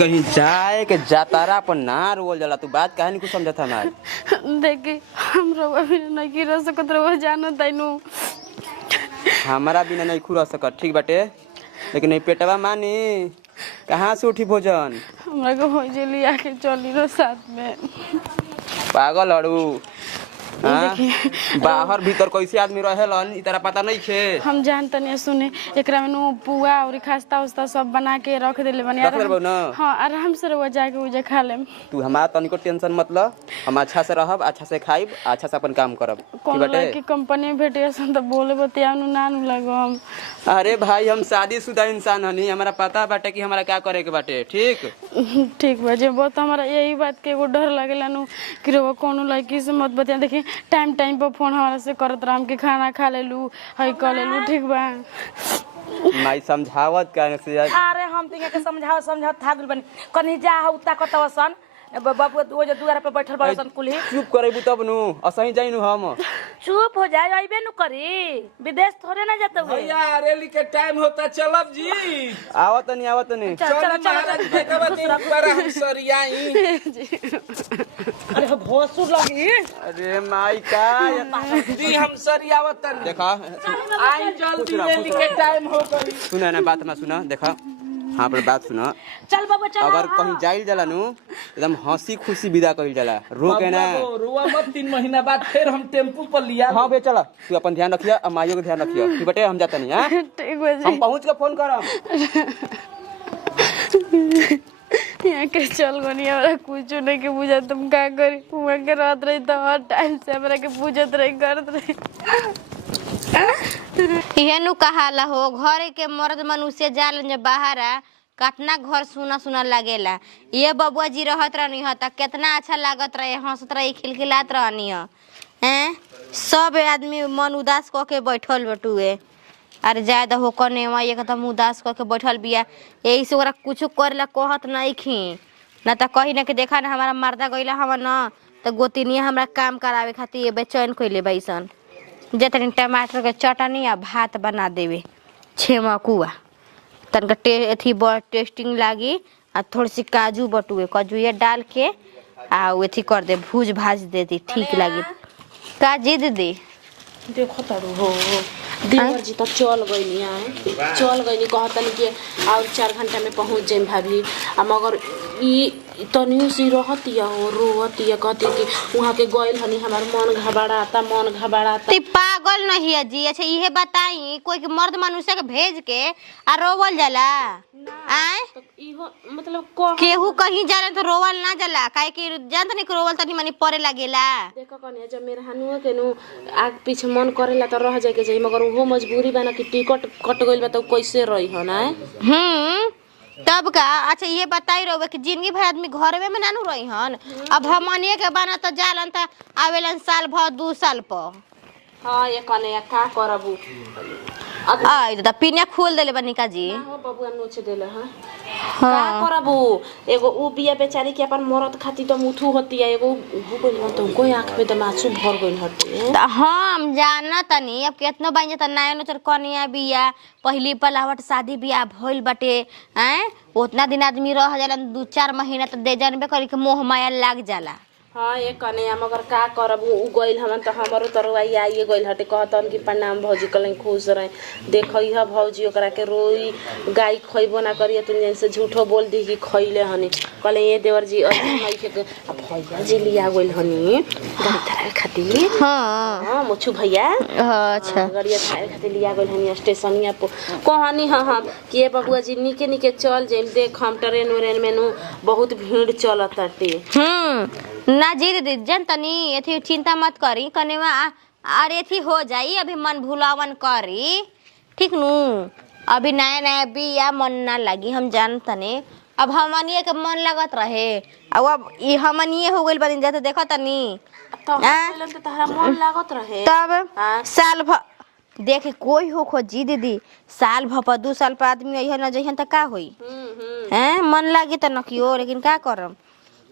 कहीं जाए के जातारा पर ना रोल जाला। तू बात काहे नहीं कुछ समझता हमार। देखी हम रउआ भी नहीं रह सकत रउआ जानो तैनू हमारा बिना नहीं खुल सकत ठीक बाटे, लेकिन ये पेटवा मानी कहाँ से उठी भोजन। हमरा को हो जे लिया के चली रो साथ में। पागल अड़ू हाँ? देखी बाहर भीतर कैसे आदमी रहेलन इ तरह पता नहीं खे। हम जानते नहीं सुने एकरा में नु पुआ और खस्ता उस्ता सब बना के रख देले बनी रख लेबो ना। हां आराम से रउआ जाके उजे खा लेम। तू हमारा तनिको टेंशन मत ल, हम अच्छा से रहब, अच्छा से खाइब, अच्छा से अपन काम करब ठीक कौन बाटे। लड़की कंपनी भेटे सन त बोले बतियानु नानु लगो हम। अरे भाई हम शादीशुदा इंसान हनी, हमारा पता बाटे कि हमारा क्या करे के बाटे ठीक। ठीक बा जे बहुत हमारा यही बात के एगो डर लागेला नु कि रउआ कोनो लड़की से मत बतिया। देखी टाइम टाइम पर फोन हमारा से करत रहम कि खाना खा लेलू हई कर लेलू ठीक बा। माई समझावत काहे से यार। अरे हम तिंगे के समझाओ थाक गइल बनी कनी जा हउ ताकतवसन बाबू वो जो दुआरा पे बैठल बड़सन कुली। चुप करेबू तब नु असही जाइनु हम। चुप हो जाए अइबे नु करी, विदेश थोड़े ना जाते हुए। भैया रैली के टाइम होता चलब जी। आवत नहीं चल महाराज फेंकवा दिन पर हम सरियाई। अरे हो भोसु लगी। अरे माई का जी हम सरियावत देखा आई जल्दी रैली के टाइम हो गई। सुना ना बात में सुना देखा हाँ पर बात सुना। चल बाबू चल। अगर कहीं जाइल जाला नु एकदम हंसी खुशी विदा कइल जाला रोके ना। रुआ मत 3 महीना बाद फिर हम टेम्पू पर लिया। हाँ बे चला तू अपन ध्यान रखिया और माइयों का ध्यान रखिया ठीक बटे। हम जाता नहीं हां ठीक बा जी हम पहुंच के फोन करम। यहाँ के चल गनी हमरा कुछ नहीं के बुझा तुम का करी हुआ के रात रही तो हर टाइम से हमरा के पूछत रही करत रही। इहे नु कहाला हो घर के मर्द मनुष्य जालन जे बाहरा कतना घर सुना सुना लागेला। ये बबुआ जी रहत रहनी ह त कितना अच्छा लागत रहे, हंसत रही, खिलखिलात रहनी ह। हैं सब आदमी मन उदास क के बैठल बटुए। अरे जायदा हो कने वा एकदम उदास क के बैठल बिया, यही से ओकरा कुछ करेला कहत नहीं खी ना त कही ना कि देखा ना हमारा मर्दा गइला हम न त गोतिनिया हमरा काम करावे खातिर ये बेचैन कइले बैसन। जतनी टमाटर के चटनी आ भात बना देवे छेमकुआ तनका अथी बड़ टेस्टिंग लागी आ थोड़ी सी काजू बटुए काजूए डाल के आ अथी कर दे भूज भाज दे दी ठीक लागी। काजी दीदी देखो तारू हो देवर जी तो चल गइनी है चल गइनी कहतन कि और 4 घंटा में पहुंच जाइम भाभी। आ मगर ई तनियो सी रहतिया हो रोवतिया कहती कि वहां के गइल हनी हमार मन घबराता। ती पागल नहीं है जी। अच्छा ये बताई कोई के मर्द मनुष्य के भेज के आ रोवल जाला आए इहो मतलब को केहू कहीं जाला तो रोवल ना जाला काहे कि जानत नहीं कि रोवल तनी मनी परे लागेला। देखो कन्या जब मेरा हनुआ के नु आग पीछे मन करेला तो रह जाए के चाहिए मगर वो मजबूरी बना कि टिकट कट गइल बा तो कैसे रही हो ना। तब का। अच्छा ये बताई रहो कि जिंदगी भर आदमी घर में नानू रही हन अब हमनिए के बना तो जालन त आवेलन साल भर 2 साल पर। हां ये कन्या का करबू आई त पिनिया खोल देले बनी का जी। हो बबुआ नोच देले हां का करबू एगो उ बिया बेचारी के अपन मरद खाती तो मुठू होती है एगो भूगल न तो कोई आंख में दमासु भर गइल हटे। त हम जाना तनी अब केतनो बाइन त नया नचर कनिया बिया पहली पलावट शादी बिया भइल बाटे हैं उतना दिन आदमी रह जालन 2-4 महीना त दे जानबे करी के मोह माया लाग जाला। हाँ ये कन्या मगर का करब उ गइल हमन त हमरो तरवाई आइए गइल हटे कहतन कि प्रणाम भौजी कलें खुश रहे देखई ह भौजी ओकरा के रोई गाय खइबो ना करिए तुम जैसे झूठो बोल दी कि खइले हनी कले ये देवर जी मई के भैया जी लिया गइल हनी गाड़ी थारे खातिर। हां हां मुछु भैया अच्छा गाड़ी थारे खातिर लिया गइल हनी स्टेशनिया पर कहनी हां कि बबुआ जी निके निके चल जेम देख हम ट्रेन में नु बहुत भीड़ चलत ताटे। ना जी दीदी जन तनी एथी चिंता मत करी कनेवा अरे एथी हो जाई अभी मन भुलावन करी ठीक नु अभी नया नया बिया मन ना लगी हम जान तने अब हमनिए के मन लगत रहे अब ई हमनिए हो गइल बनी जाते देखो तनी तो तहरा मन लागत रहे तब साल भ देखे कोई हो खो जी दीदी साल भर 2 साल पर आदमी अइहन न जइहन त का होई हैं मन लागी त नकियो लेकिन का करम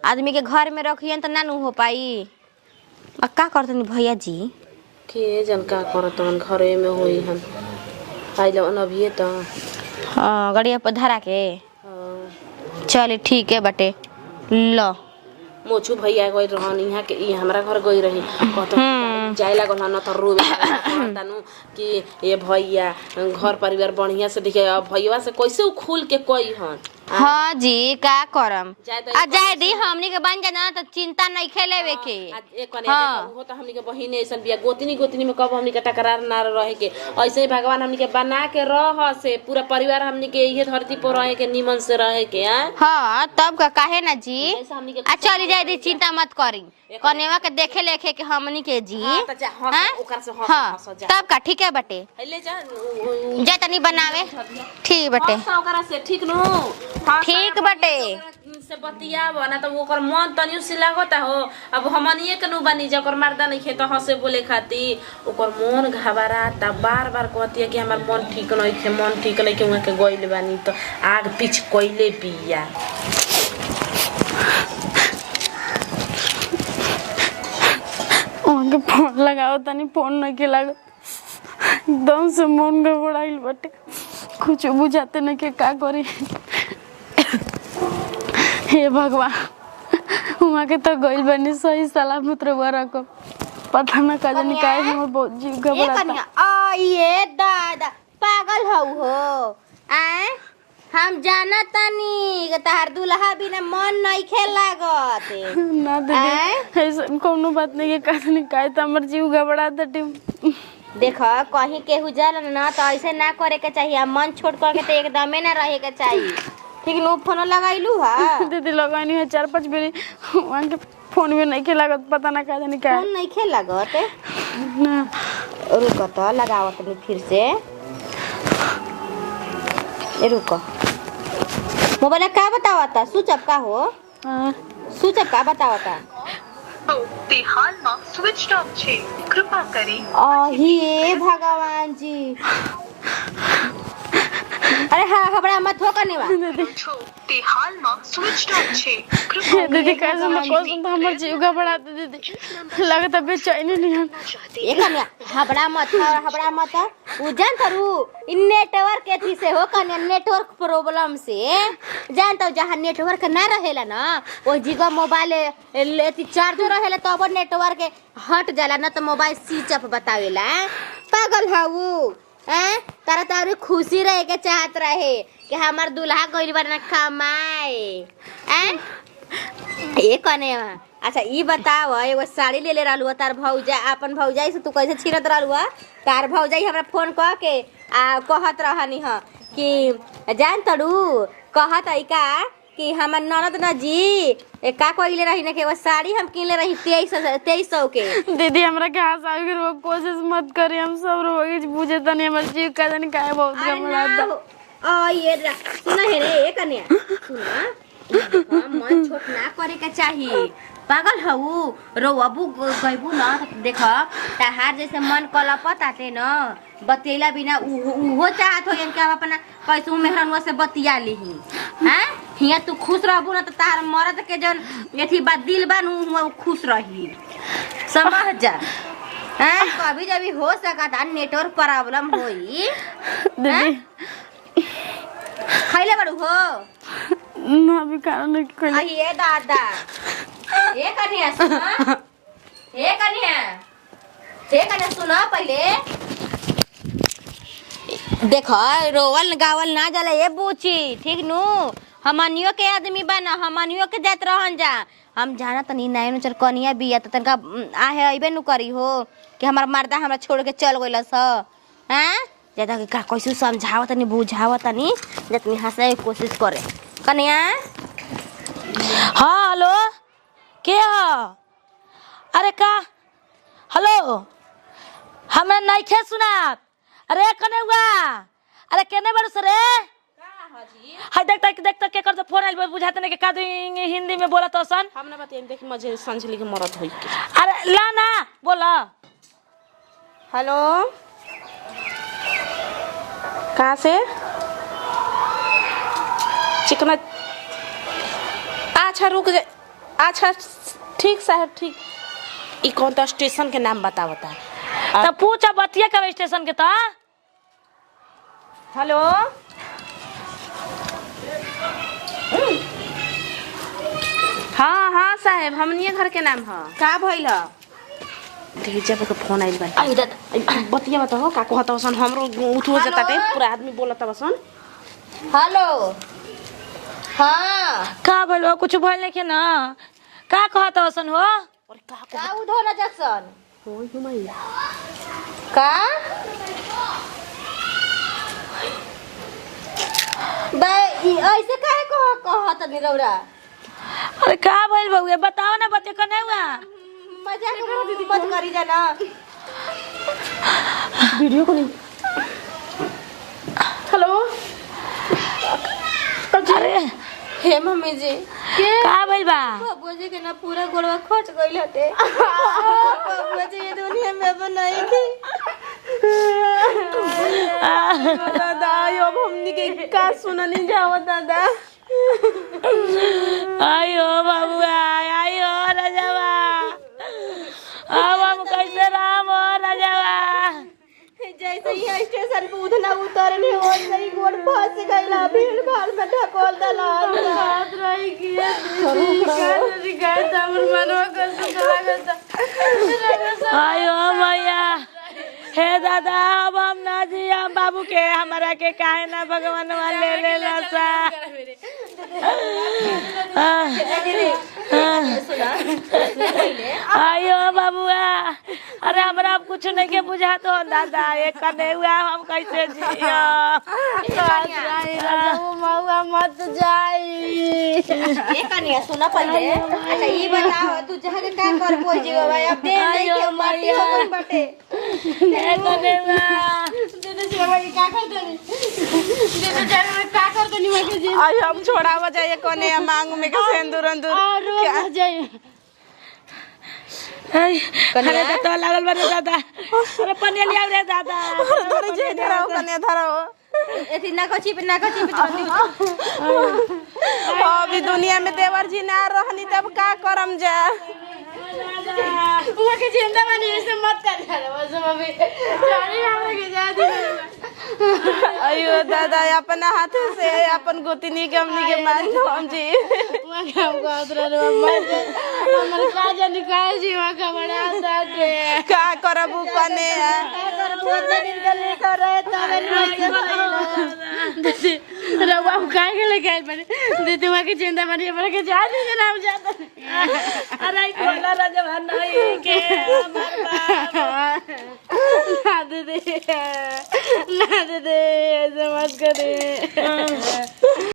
आदमी के घर में रखियन त नानू हो पाई। अब का करतनी भैया जी के जन का करतन घरे में होई हम आइल अनभिए त हां गाड़िया पर धरा के चले ठीक है बटे लो मोचू भैया गई रहन यहाँ के ई हमरा घर गई रही कहतो जाए लागल न त रोवे तानु कि ये भैया घर परिवार बढ़िया से दिखे अब भैया से कैसे उ खुल के कही हन हाँ जी का करम जाए तो आ जाए दी हमनी के बन जाना तो चिंता नहीं खेलेवे के एक कने हो त हमनी के बहिन ऐसन बिया गोतनी में कब हमनी के टकरार ना रहे के ऐसे ही भगवान हमनी के बना के रह से पूरा परिवार हमनी के इहे धरती पर रहे के निमन से रहे के हाँ तब का काहे ना जी ऐसे हमनी के आ चली जाए दी चिंता मत करी कनेवा के देखे लेखे के हमनी के जी त जा हंस ओकर से हंस जा तब का ठीक है बटे ले जा जा तनी बनावे ठीक बटे ओकरा से ठीक नो ठीक बटे से बतियाब ना तो ओकर मन तनियो से लागता हो अब हमनिए के नु बनी जा ओकर मर्दा नहीं खेत हंसे बोले खाती ओकर मन घबराता बार बार कहती है कि हमर मन ठीक नहीं खे मन ठीक नहीं के वहां के गइल बानी तो आग पीछ कइले बिया उनके फोन लगाओ तनी फोन नहीं के लागत एकदम से मन गड़बड़ाइल बटे कुछ बुझाते नहीं के का करी हे भगवान वहाँ के तो गइल बनी सही सलामत रहुआ को पता ना का जानी काहे हमर बहुत जीव घबराता आ ये दादा पागल हो आए हम जाना तानी कि तहार दुल्हा बिना मन नहीं खेल लागत ना दीदी ऐसा कोनो बात नहीं है का जानी काहे तो हमर जीव घबराता टीम देख कहीं केहू जाला ना तो ऐसे ना करे के चाहिए मन छोड़ कर के तो एकदमे ना रहे के चाहिए ठीक नो फोन लगाइलू हा दीदी लगानी है 4-5 बेरी वहाँ के फोन में नहीं के लागत पता ना का जानी का फोन नहीं खेल लागत ना रुक तो लगावत नहीं फिर से रुक मोबाइल का बतावता स्विच ऑफ का हो स्विच ऑफ का बतावता તે હાલમાં સ્વિચ ઓફ છે કૃપા કરી हे भगवान जी अरे हाँ घबरा मत हो करने बा છો તે હાલમાં स्विच ऑफ છે हे दीदी कैसे ना कसम तो हमर जीव घबराता दीदी लगता बेचैनी नहीं है ये कन्या घबरा मत उ जान तरू इन नेटवर्क के थी से हो कन्या नेटवर्क प्रॉब्लम से जान तो जहां नेटवर्क ना रहेला ना वो जगह मोबाइल लेती चार्ज रहेला तब तो नेटवर्क हट जाला ना तो मोबाइल स्विच ऑफ बतावेला पागल हऊ तारा तारी खुशी रहे के चाहत रहे कि हमार दुल्हा गइल बना कमाए ए कने अच्छा ई बताव एगो साड़ी ले रहलू तार भौजा अपन भौजाई से तू कैसे छिरत रहलू तार भौजाई हमरा फोन कह के आ कहत रहनी ह कि जान तड़ू कहत आई का कि हमर ननद न जी का कइले रही ना कि वो साड़ी हम किनले रही 2300 के दीदी हमरा के हाथ आगे रो कोशिश मत करी हम सब रोगे बुझे तनी हमर जीव का जानी काहे बहुत घबराता आ ये सुना है रे कन्या सुना मन छोट ना करे के चाहिए पागल हऊ रो अबू गइबू ना देख तहार जैसे मन कलपत आते न बतेला बिना उहो चाहत हो कि हम अपना कैसू मेहरनुआ से बतिया लीही हैं हिया तू खुश रहबू ना तो तार मरद के जन एथी बात दिल बानू खुश रही समझ जा हैं कभी जब हो सकता नेटवर्क प्रॉब्लम होई दीदी खइले बड़ू हो ना भी कारण नहीं कोई ये दादा ये कन्या सुना ये कन्या सुना पहले देखो रोवल गावल ना जाला ये बूची ठीक नु हमनियो के आदमी बना हमनियो के जात रहन जा हम जाना तनी नैनो चर कनिया बिया त तनका आहे अइबे नु करी हो कि हमर मर्दा हमरा छोड़ के चल गइल स हैं ज्यादा का कैसे समझावत तनी बुझावत तनी जतनी हंसे की कोशिश करे कन्या हाँ हेलो के ह अरे का हेलो हमरा नहीं खे सुनात अरे कने हुआ अरे केने बड़ू सरे हाय देख के कर फोन आइल बुझाते ने के का हिंदी में बोला तो सन हम ना बतिया देख मजे संजली के मरद होई के अरे ला ना बोला हेलो कहाँ से चिकना अच्छा रुक जा अच्छा ठीक साहब ठीक ई कौन ता स्टेशन के नाम बतावता तो पूछा बतिया कब स्टेशन के ता हेलो साहब हमनिए घर के नाम ह का भइल ह देखि जब के फोन आइल बा आई दादा बतिया बता हो का कहत बसन हमरो उठ हो जाता टे पूरा आदमी बोलत बसन हेलो हाँ का भइल बा कुछ भइल नहीं ना का कहत हसन हो और का का उधर जक्सन होई हुमई का बे ऐसे काहे कहत निरौरा अरे का भइल बउए बताओ ना बते कने हुआ मजाक मत करी जाना वीडियो कॉलिंग हेलो अरे हे मम्मी जी का भइल बा बबुआ जी के ना पूरा गोड़वा खच गइल हटे बबुआ जी ये दुनिया में अब नहीं थी दादा यो हमनी के का सुननी जाओ दादा आयो बाबुआ आयो राजावा अब हम कैसे राम हो राजावा जैसे ही स्टेशन पे उधना उतरने वैसे ही गोड़ फंस गइला भीड़ भाड़ में ढकोल दला बात रही कि शिकायत हमर मनवा कर चला आयो मैया हे दादा अब हम ना जिया बाबू के हमारा के काहे ना भगवान ले ले लसा आयो बाबुआ अरे हमरा अब कुछ नहीं के बुझा तो दादा ये कने हुआ हम कैसे जिया मौआ मत जाई ये कनिया सुना पहले अच्छा ये बताओ तू जहां के का कर पोई जीवा भाई अब दे नहीं के माटी हो गई बटे ये कने हुआ दीदी जी भाई का कर देनी दीदी जान में का कर देनी मैं के जी आई हम छोड़ावा जाए कोने मांग में के सेंदूर अंदूर और रो जाई अरे दादा लागल बने दादा अरे पनिया लिया रे दादा धरे जे धराओ कने धराओ एथी ना कची पे जल्दी अभी दुनिया में देवर जी ना रहनी तब का करम जा वहां के जिंदा मानी ऐसे मत कर यार बस मम्मी जानी हमरा के जा दी अयो दादा अपना हाथ से अपन गोतनी के हमनी के मान हम जी वहां काम को अदर रे मर हमर का जानी का जी वहां का बड़ा साथे का करबू कने दीदी रवा का के लेके आइल बने दीदी वहां के जिंदा मानी हमरा के जा दी नाम जाता अरे कोला राजा नहीं के हमार बाप ना दीदी ऐसे मत करे